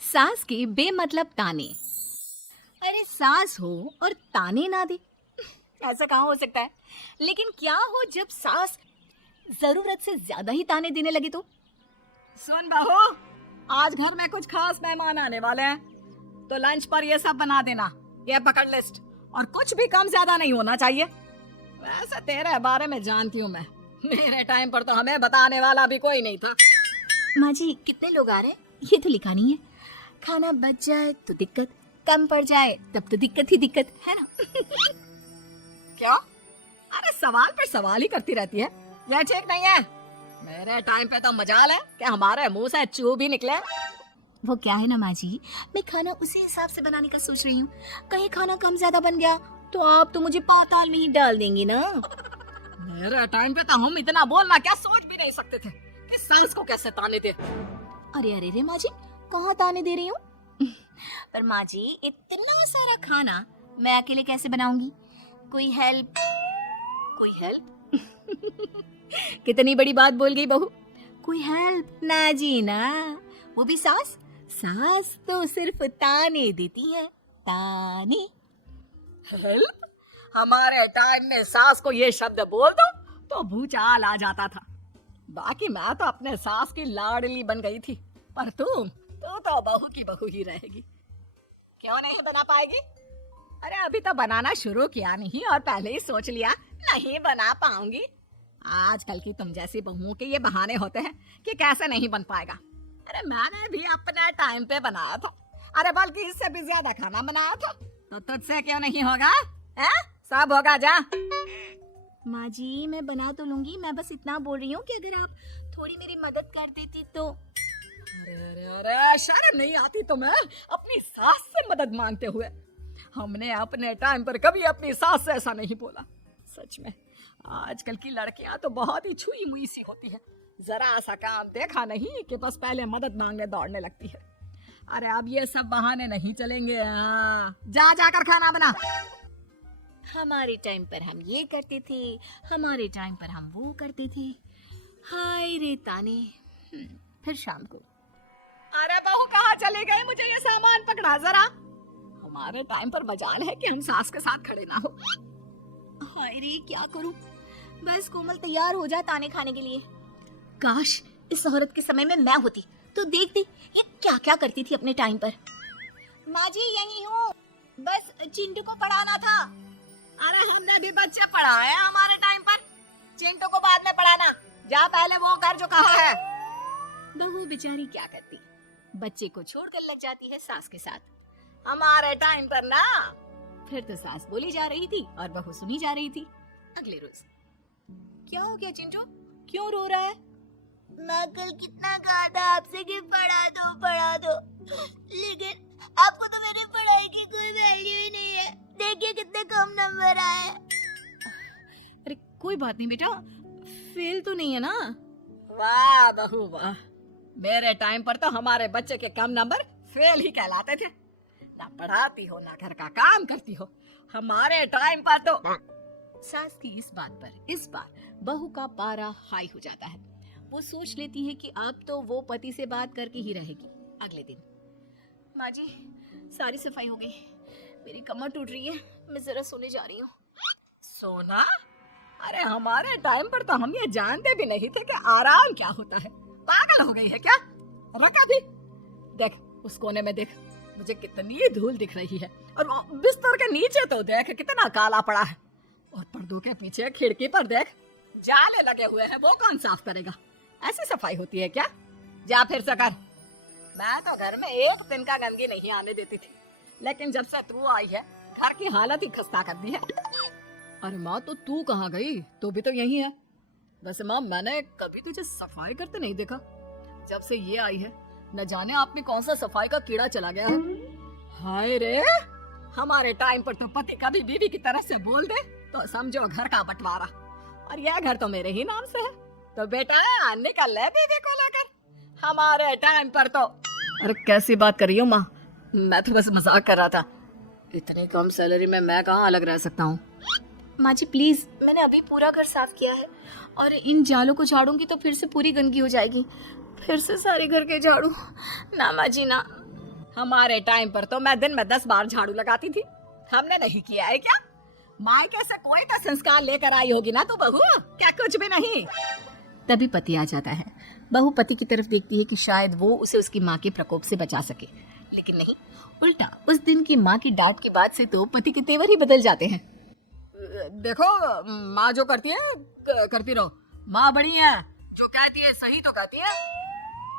सास के बेमतलब ताने। अरे सास हो और ताने ना दे, ऐसा कहाँ हो सकता है। लेकिन क्या हो जब सास जरूरत से ज्यादा ही ताने देने लगे तो। सुन बहू, आज घर में कुछ खास मेहमान आने वाले हैं, तो लंच पर ये सब बना देना। ये पकड़ लिस्ट, और कुछ भी कम ज्यादा नहीं होना चाहिए। वैसे तेरे बारे में जानती हूँ मैं, मेरे टाइम पर तो हमें बताने वाला भी कोई नहीं था। माँ जी कितने लोग आ रहे हैं ये तो लिखा नहीं है। खाना बच जाए तो दिक्कत, कम पड़ जाए तब तो दिक्कत ही दिक्कत है ना। क्या? अरे सवाल पर सवाल ही करती रहती है, यह ठीक नहीं है। मेरे टाइम पे तो मजाल है कि हमारे मुंह से चू भी निकले। वो क्या है ना माँ जी, मैं खाना उसी हिसाब से बनाने का सोच रही हूँ। कहीं खाना कम ज्यादा बन गया तो आप तो मुझे पाताल में ही डाल देंगी ना। मेरे टाइम पे तो हम इतना बोलना क्या सोच भी नहीं सकते थे कि सास को कैसे ताने दे। अरे अरे रे माँ जी, कहाँ ताने दे रही हूँ। पर माँ जी इतना सारा खाना मैं अकेले कैसे बनाऊंगी। कोई हेल्प, कोई हेल्प। कितनी बड़ी बात बोल गई बहू। कोई हेल्प ना जी ना, वो भी सास। सास तो सिर्फ ताने देती है, ताने। हेल्प? हमारे टाइम में सास को ये शब्द बोल दो तो भूचाल आ जाता था। बाकी मैं तो अपने सास की लाडली बन गई थी, पर तू तो बहू की बहू ही रहेगी। क्यों नहीं बना पाएगी? अरे अभी तो बनाना शुरू किया नहीं और पहले ही सोच लिया नहीं बना पाऊंगी। आजकल की तुम जैसी बहुओं के ये बहाने होते हैं कि कैसे नहीं बन पाएगा। अरे मैंने भी अपने टाइम पे बनाया था, अरे बल्कि इससे भी ज्यादा खाना बनाया था, तो तुझसे क्यों नहीं होगा? है? सब होगा जा। माँ जी मैं बना तो लूंगी, मैं बस इतना बोल रही हूँ कि अगर आप थोड़ी मेरी मदद कर देती तो। अरे अरे अरे, शर्म नहीं आती तुम्हें अपनी सास से मदद मांगते हुए? हमने अपने टाइम पर कभी अपनी सास से ऐसा नहीं बोला। सच में आजकल की लड़कियां तो बहुत ही छुई मुई सी होती है, जरा सा काम देखा नहीं कि बस पहले मदद मांगने दौड़ने लगती है। अरे अब ये सब बहाने नहीं चलेंगे। जा जाकर खाना बना। हमारे टाइम पर हम ये करते थे, हमारे टाइम पर हम वो करते थे। हाय रे ताने। फिर शाम को, अरे बहू कहाँ चले गए, मुझे ये सामान पकड़ा जरा। हमारे टाइम पर मजाल है कि हम सास के साथ खड़े ना हो। हाय रे क्या करूं, बस कोमल तैयार हो जा ताने खाने के लिए। काश इस औरत के समय में मैं होती तो देखती ये क्या क्या करती थी अपने टाइम पर। माँ जी यही हूँ, बस चिंटू को पढ़ाना था। अरे हमने भी बच्चे पढ़ाए हमारे टाइम पर, चिंटू को बाद में पढ़ाना। जा पहले वो कर जो कहा है। बहू बेचारी क्या करती, बच्चे को छोड़कर लग जाती है सास के साथ। हमारे टाइम पर ना, फिर तो सास बोली जा रही थी और बहू सुनी जा रही थी। अगले रोज, क्या हो गया चिंटू, क्यों रो रहा है? मैं कल कितना कहा था आपसे कि पढ़ा दो, लेकिन आपको तो मेरी पढ़ाई की कोई वैल्यू ही नहीं है। देखिए कितने कम नंबर आए। अरे कोई बात नहीं बेटा, फेल तो नहीं है ना। वाह बहू वाह, मेरे टाइम पर तो हमारे बच्चे के कम नंबर फेल ही कहलाते थे। ना पढ़ाती हो ना घर का काम करती हो। हमारे टाइम पर तो सास की इस बात पर इस बार बहू का पारा हाई हो जाता है। वो सोच लेती है कि अब तो वो पति से बात करके ही रहेगी। अगले दिन, माँ जी सारी सफाई हो गई, मेरी कमर टूट रही है, मैं जरा सोने जा रही हूँ। सोना? अरे हमारे टाइम पर तो हम ये जानते भी नहीं थे कि आराम क्या होता है। पागल हो गई है क्या? रखा भी देख, उस कोने में देख, मुझे कितनी धूल दिख रही है, और बिस्तर के नीचे तो देख कितना काला पड़ा है, और पर्दों के पीछे खिड़की पर देख जाले लगे हुए हैं, वो कौन साफ करेगा? ऐसी सफाई होती है क्या? जा फिर से कर। मैं तो घर में एक दिन का गंदगी नहीं आने देती थी, लेकिन जब से तू आई है घर की हालत ही खस्ता कर दी है। अरे माँ तो तू कहाँ गई, तू भी तो यही है। वैसे माँ मैंने कभी तुझे सफाई करते नहीं देखा, जब से ये आई है न जाने आप में कौन सा सफाई का कीड़ा चला गया है। हाय रे, हमारे टाइम पर तो पति कभी बीवी की तरह से बोल दे तो समझो घर का बंटवारा, और यह घर तो मेरे ही नाम से है, तो बेटा निकल ले बीवी को लेकर। हमारे टाइम पर तो। अरे कैसी बात कर रही हो माँ, मैं तो बस मजाक कर रहा था। इतनी कम सैलरी में मैं कहाँ अलग रह सकता हूँ। माँ जी प्लीज, मैंने अभी पूरा घर साफ किया है, और इन जालों को झाड़ूंगी तो फिर से पूरी गंदगी हो जाएगी। फिर से सारे घर के झाड़ू? ना माँ जी ना, हमारे टाइम पर तो मैं दिन में 10 बार झाड़ू लगाती थी। हमने नहीं किया है क्या? मायके से कोई तो संस्कार लेकर आई होगी ना तू बहू, क्या कुछ भी नहीं। तभी पति आ जाता है। बहू पति की तरफ देखती है कि शायद वो उसे उसकी माँ के प्रकोप से बचा सके, लेकिन नहीं, उल्टा उस दिन की माँ की डांट के बाद से तो पति के तेवर ही बदल जाते हैं। देखो, माँ जो करती है करती रहो, माँ बड़ी है, जो कहती है सही तो कहती है।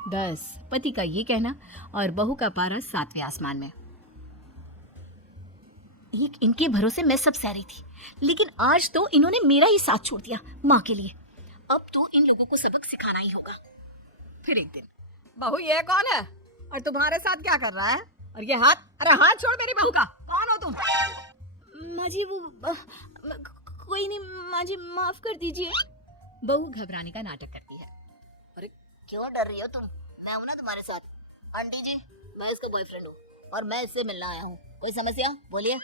बस पति का ये कहना और बहू का पारा 7वें आसमान में। एक इनके भरोसे मैं सब सह रही थी, लेकिन आज तो इन्होंने मेरा ही साथ छोड़ दिया माँ के लिए। अब तो इन लोगों को सबक सिखाना ही होगा। फिर एक दिन, बहू ये कौन है और तुम्हारे साथ क्या कर रहा है? और ये हाथ, अरे हाथ छोड़ मेरी बहू का, कौन हो तुम? माँ जी वो कोई नहीं माँ जी, माफ कर दीजिए। बहू घबराने का नाटक करती है। अरे क्यों डर रही हो तुम? मैं हूं ना तुम्हारे साथ। आंटी जी, मैं इसका बॉयफ्रेंड हूँ और मैं इससे मिलने आया हूँ। कोई समस्या? बोलिए।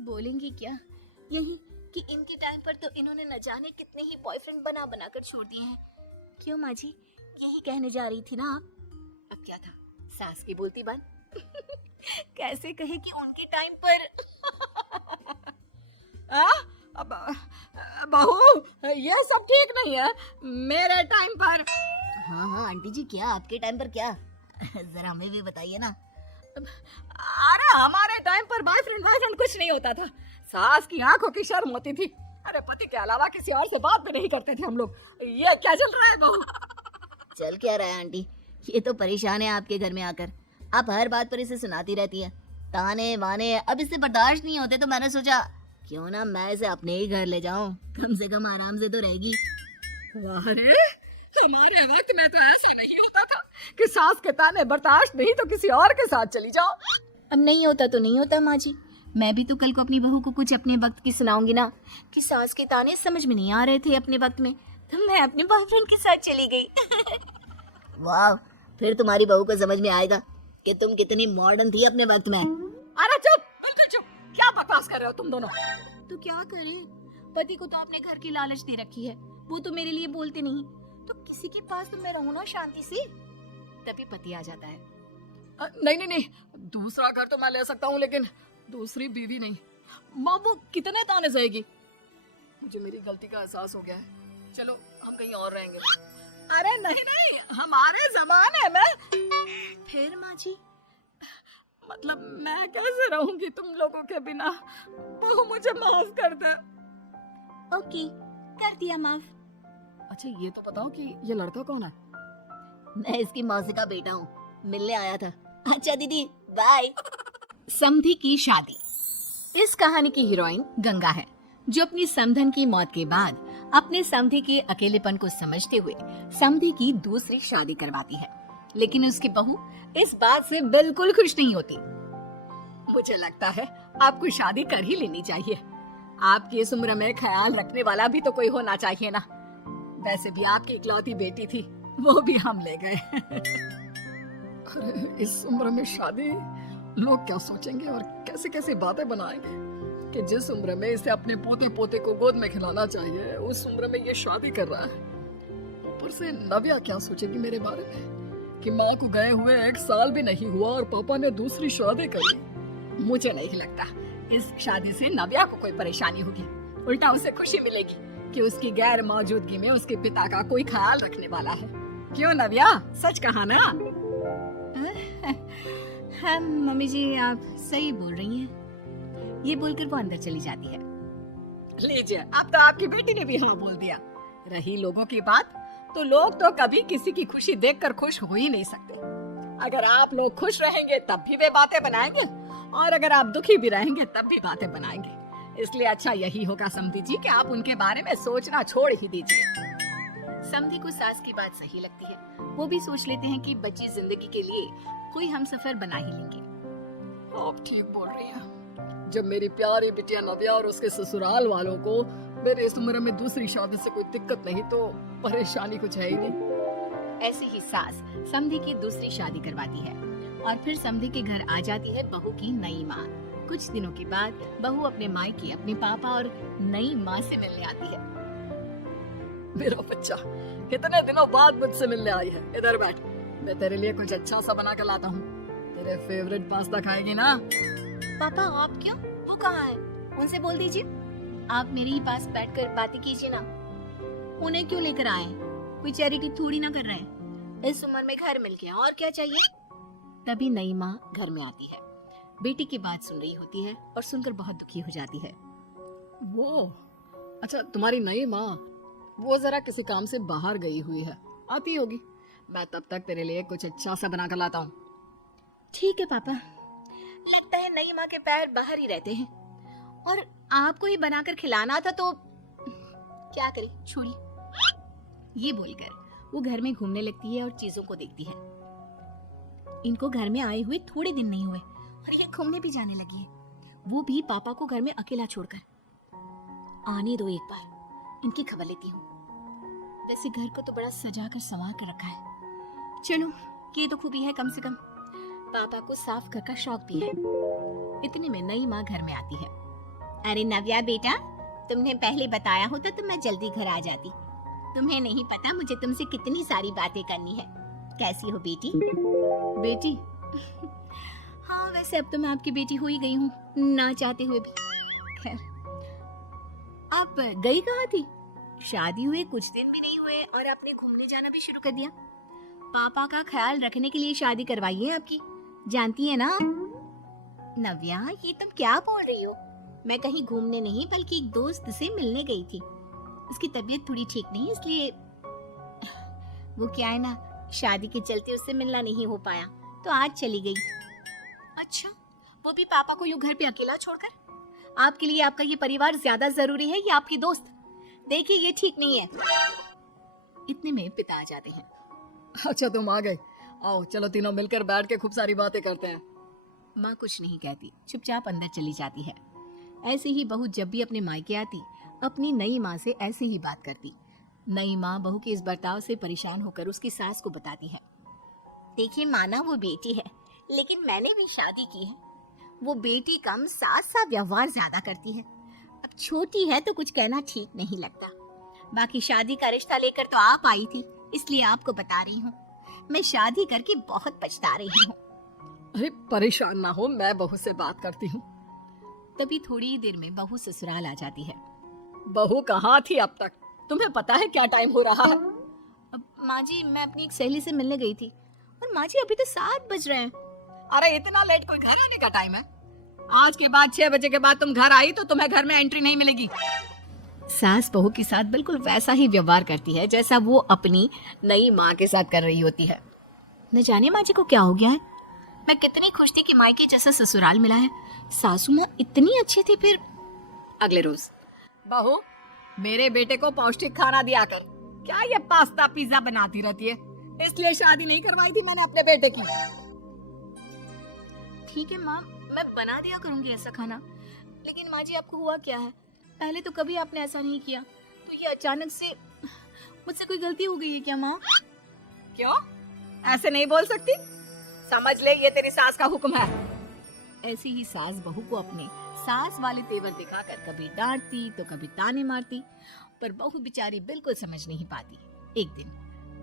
बोलेंगी क्या? यही कि इनके टाइम पर तो इन्होंने न जाने कितने ही बॉयफ्रेंड बना बना कर छोड़ दिए हैं। क्यों माँ जी, यही कहने जा रही थी ना आप? अब क्या था, सास की बोलती बात। कैसे कहे कि उनके टाइम पर बहू ये सब ठीक नहीं है। मेरे टाइम पर। हाँ हाँ आंटी जी, क्या आपके टाइम पर क्या? जरा हमें भी बताइए ना। अरे हमारे टाइम पर बॉयफ्रेंड कुछ नहीं होता था। सास की आंखों की शर्म होती थी। अरे पति के अलावा किसी और से बात भी नहीं करते थे हम लोग। ये क्या चल रहा है बहू? चल क्या रहा है आंटी, ये तो परेशान है आपके घर में आकर। आप हर बात पर इसे सुनाती रहती है, ताने माने। अब इससे बर्दाश्त नहीं होते तो मैंने सोचा क्यों ना मैं इसे अपने ही घर ले जाऊं, कम से कम आराम से तो रहेगी। अरे हमारे वक्त में तो ऐसा नहीं होता था कि सास के ताने बर्दाश्त नहीं तो किसी और के साथ चली जाओ। अब नहीं होता तो नहीं होता माँ जी। मैं भी तो कल को अपनी बहू को कुछ अपने वक्त की सुनाऊंगी ना कि सास के ताने समझ में नहीं आ रहे थे अपने वक्त में, तो मैं अपने बॉयफ्रेंड के साथ चली गई। वाह, फिर तुम्हारी बहू को समझ में आएगा कि तुम कितनी मॉडर्न थी अपने वक्त में। अरे चुप, बिल्कुल चुप, क्या बकवास कर रहे हो तुम दोनों? तो क्या करे, पति को तो आपने घर की लालच दे रखी है, वो तो मेरे लिए बोलते नहीं, तो किसी के पास तो मैं रहूं ना शांति से। तभी पति आ जाता है। नहीं नहीं नहीं, दूसरा घर तो मैं ले सकता हूँ, लेकिन दूसरी बीवी नहीं। माँ वो कितने ताने सहेगी? मुझे मेरी गलती का एहसास हो गया है, चलो हम कहीं और रहेंगे। अरे नहीं नहीं, हमारे जमाने में। फिर माँ जी, मतलब मैं कैसे रहूंगी तुम लोगों के बिना? बहू मुझे माफ कर दे। ओके, कर दिया माफ। अच्छा ये तो बताओ कि ये लड़का कौन है? मैं इसकी मौसी का बेटा हूँ, मिलने आया था। अच्छा दीदी, बाय। समधी की शादी। इस कहानी की हीरोइन गंगा है, जो अपनी समधन की मौत के बाद अपने समधी के अकेलेपन को समझते हुए समधी की दूसरी शादी करवाती है, लेकिन उसकी बहू इस बात से बिल्कुल खुश नहीं होती। मुझे लगता है आपको शादी कर ही लेनी चाहिए। आपकी इस उम्र में ख्याल रखने वाला भी तो कोई होना चाहिए ना। वैसे भी आपकी इकलौती बेटी थी, वो भी हम ले गए। अरे इस उम्र में शादी, लोग क्या सोचेंगे और कैसे कैसे बातें बनाएंगे कि जिस उम्र में इसे अपने पोते पोते को गोद में खिलाना चाहिए, उस उम्र में ये शादी कर रहा है। ऊपर से नव्या क्या सोचेगी मेरे बारे में कि माँ को गए हुए 1 साल भी नहीं हुआ और पापा ने दूसरी शादी कर ली। मुझे नहीं लगता इस शादी से नव्या को कोई परेशानी होगी, उल्टा उसे खुशी मिलेगी कि उसकी गैर मौजूदगी में उसके पिता का कोई ख्याल रखने वाला है। क्यों नव्या, सच कहा ना? हाँ मम्मी जी, आप सही बोल रही हैं। ये बोलकर वो अंदर चली जाती है। लीजिए, अब तो आपकी बेटी ने भी हाँ बोल दिया। रही लोगों की बात, तो लोग तो कभी किसी की खुशी देखकर खुश हो ही नहीं सकते। अगर आप लोग खुश रहेंगे तब भी वे बातें बनाएंगे, और अगर आप दुखी भी रहेंगे तब भी बातें बनाएंगे। इसलिए अच्छा यही होगा समधी जी कि आप उनके बारे में सोचना छोड़ ही दीजिए। समधी को सास की बात सही लगती है। वो भी सोच लेते हैं कि बची जिंदगी के लिए कोई हमसफर बना ही लेंगे। आप ठीक बोल रही हैं। जब मेरी प्यारी बिटिया नव्या और उसके ससुराल वालों को मेरे इस उम्र में दूसरी शादी से कोई दिक्कत नहीं, तो परेशानी कुछ है ही नहीं। ऐसी ही सास समधी की दूसरी शादी करवाती है और फिर समधी के घर आ जाती है बहू की नई माँ। कुछ दिनों के बाद बहू अपने मायके अपने पापा और नई माँ से मिलने आती है। मेरा बच्चा कितने दिनों बाद मुझसे मिलने आई है, इधर बैठ, मैं तेरे लिए कुछ अच्छा सा बना कर लाता हूँ। मेरे फेवरेट पास्ता खाएगी ना? पापा आप क्यों? वो कहाँ है? उनसे बोल दीजिए आप मेरे ही पास बैठकर बातें कीजिए ना। उन्हें क्यों लेकर आए? कोई चैरिटी थोड़ी ना कर रहे हैं। इस उम्र में घर मिल गया, और क्या चाहिए? तभी नई माँ घर में आती है। बेटी की बात सुन रही होती है और सुनकर बहुत दुखी हो जाती है। वो अच्छा, तुम्हारी नई माँ वो जरा किसी काम से बाहर गई हुई है, आती होगी। मैं तब तक तेरे लिए कुछ अच्छा सा बना कर लाता हूँ। ठीक है पापा। लगता है नई माँ के पैर बाहर ही रहते हैं, और आपको ही बनाकर खिलाना था तो क्या करे, छोड़िए। ये बोलकर वो घर में घूमने लगती है और चीजों को देखती है। इनको घर में आए हुए थोड़े दिन नहीं हुए और ये घूमने भी जाने लगी है, वो भी पापा को घर में अकेला छोड़कर। आने दो, एक बार इनकी खबर लेती हूँ। वैसे घर को तो बड़ा सजा कर संवार कर रखा है। चलो, ये तो खूबी है, कम से कम पापा को साफ घर का शौक भी है। इतने में नई माँ घर में आती है। अरे नव्या बेटा, तुमने पहले बताया होता तो मैं जल्दी घर आ जाती। तुम्हें नहीं पता मुझे तुमसे कितनी सारी बातें करनी है। कैसी हो बेटी? बेटी? हाँ, वैसे अब तो मैं आपकी बेटी हो ही गई हूँ, ना चाहते हुए भी। खैर, आप गई कहाँ थी? शादी हुए कुछ दिन भी नहीं हुए और आपने घूमने जाना भी शुरू कर दिया। पापा का ख्याल रखने के लिए शादी करवाई है आपकी, जानती है ना? नव्या, ये तुम क्या बोल रही हो? मैं कहीं घूमने नहीं बल्कि एक दोस्त से मिलने गई थी। उसकी तबीयत थोड़ी ठीक नहीं, इसलिए वो क्या है ना, शादी के चलते उससे मिलना नहीं हो पाया तो आज चली गई। अच्छा, वो भी पापा को यूं घर पे अकेला छोड़कर? आपके लिए आपका ये परिवार ज्यादा जरूरी है या आपकी दोस्त? देखिए, ये ठीक नहीं है। इतने में पिता आ जाते हैं। अच्छा, तुम आ गए। आओ, चलो तीनों मिलकर बैठ के खूब सारी बातें करते हैं। माँ कुछ नहीं कहती, चुपचाप अंदर चली जाती है। ऐसे ही बहू जब भी अपने मायके आती, अपनी नई माँ से ऐसे ही बात करती। नई माँ बहू के इस बर्ताव से परेशान होकर उसकी सास को बताती है। देखिए माना, वो बेटी है, लेकिन मैंने भी शादी की है। वो बेटी कम, सास सा व्यवहार ज्यादा करती है। अब छोटी है तो कुछ कहना ठीक नहीं लगता। बाकी शादी का रिश्ता लेकर तो आप आई थी, इसलिए आपको बता रही हूँ। मैं शादी करके बहुत पछता रही हूँ। अरे परेशान ना हो, मैं बहू से बात करती हूँ। तभी थोड़ी ही देर में बहू ससुराल आ जाती है। बहू कहाँ थी अब तक? तुम्हें पता है क्या टाइम हो रहा है? माँ जी, मैं अपनी एक सहेली से मिलने गई थी, और माँ जी अभी तो 7 बज रहे हैं। अरे इतना लेट कोई घर आने का टाइम है? आज के बाद 6 बजे के बाद तुम घर आई तो तुम्हें घर में एंट्री नहीं मिलेगी। सास बहू के साथ बिल्कुल वैसा ही व्यवहार करती है जैसा वो अपनी नई माँ के साथ कर रही होती है। न जाने माँ जी को क्या हो गया है। मैं कितनी खुश थी कि मायके जैसा ससुराल मिला है। सासू माँ इतनी अच्छी थी। फिर अगले रोज, बहू, मेरे बेटे को पौष्टिक खाना दिया कर। क्या ये पास्ता पिज्जा बनाती रहती है? इसलिए शादी नहीं करवाई थी मैंने अपने बेटे की। ठीक है माँ, मैं बना दिया करूंगी ऐसा खाना। लेकिन माँ जी, आपको हुआ क्या है? पहले तो कभी आपने ऐसा नहीं किया, तो ये अचानक से मुझसे कोई गलती हो गई है क्या माँ? क्यों? ऐसे नहीं बोल सकती। समझ ले, ये तेरी सास का हुक्म है। ऐसी ही सास बहू को अपने सास वाले तेवर दिखाकर कभी डांटती तो कभी ताने मारती, पर बहू बेचारी बिल्कुल समझ नहीं पाती। एक दिन,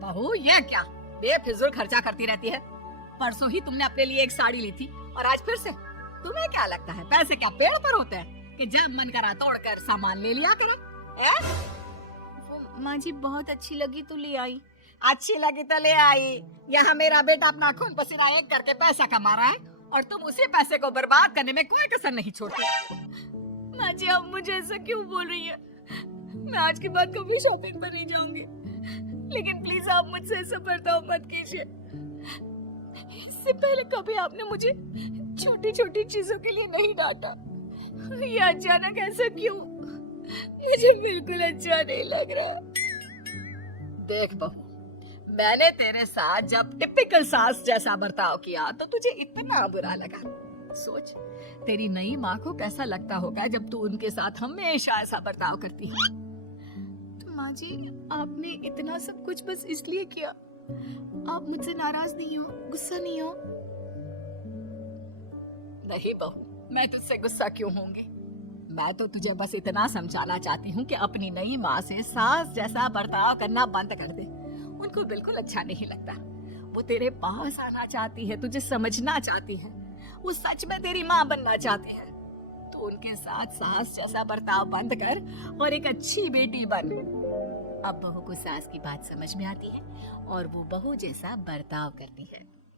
बहू ये क्या बेफिजूल खर्चा करती रहती है? परसों ही तुमने अपने लिए एक साड़ी ली थी और आज फिर से। तुम्हें क्या लगता है पैसे क्या पेड़ पर होते हैं कि जब मन करा तोड़कर सामान ले लिया करें? वो माँ जी बहुत अच्छी लगी तो ले आई। अच्छी लगी तो ले आई। यहाँ मेरा बेटा अपना खून पसीना एक करके पैसा कमा रहा है और तुम उसी पैसे को बर्बाद करने में कोई कसर नहीं छोड़ती। माँ जी, आप मुझे ऐसा क्यों बोल रही है? मैं आज के बाद कभी शॉपिंग पर नहीं जाऊंगी, लेकिन प्लीज आप मुझसे ऐसा बर्ताव मत कीजिए। इससे पहले कभी आपने मुझे छोटी छोटी चीजों के लिए नहीं डांटा। ये अचानक ऐसा क्यों? मुझे बिल्कुल अच्छा नहीं लग रहा। देख बहू, मैंने तेरे साथ जब टिपिकल सास जैसा बर्ताव किया तो तुझे इतना बुरा लगा। सोच, तेरी नई माँ को कैसा लगता होगा जब तू उनके साथ हमेशा ऐसा बर्ताव करती है। तो माँ जी, आपने इतना सब कुछ बस इसलिए किया? आप मुझसे नाराज नहीं हो, गुस्सा नहीं हो? नहीं बहू, मैं तुझसे गुस्सा क्यों होंगी? मैं तो तुझे बस इतना समझाना चाहती हूँ कि अपनी नई माँ से सास जैसा बर्ताव करना बंद कर दे। उनको बिल्कुल अच्छा नहीं लगता। वो तेरे पास आना चाहती है, तुझे समझना चाहती है, वो सच में तेरी माँ बनना चाहती है, तो उनके साथ सास जैसा बर्ताव बंद कर और एक अच्छी बेटी बन। अब बहू को सास की बात समझ में आती है और वो बहू जैसा बर्ताव करती है।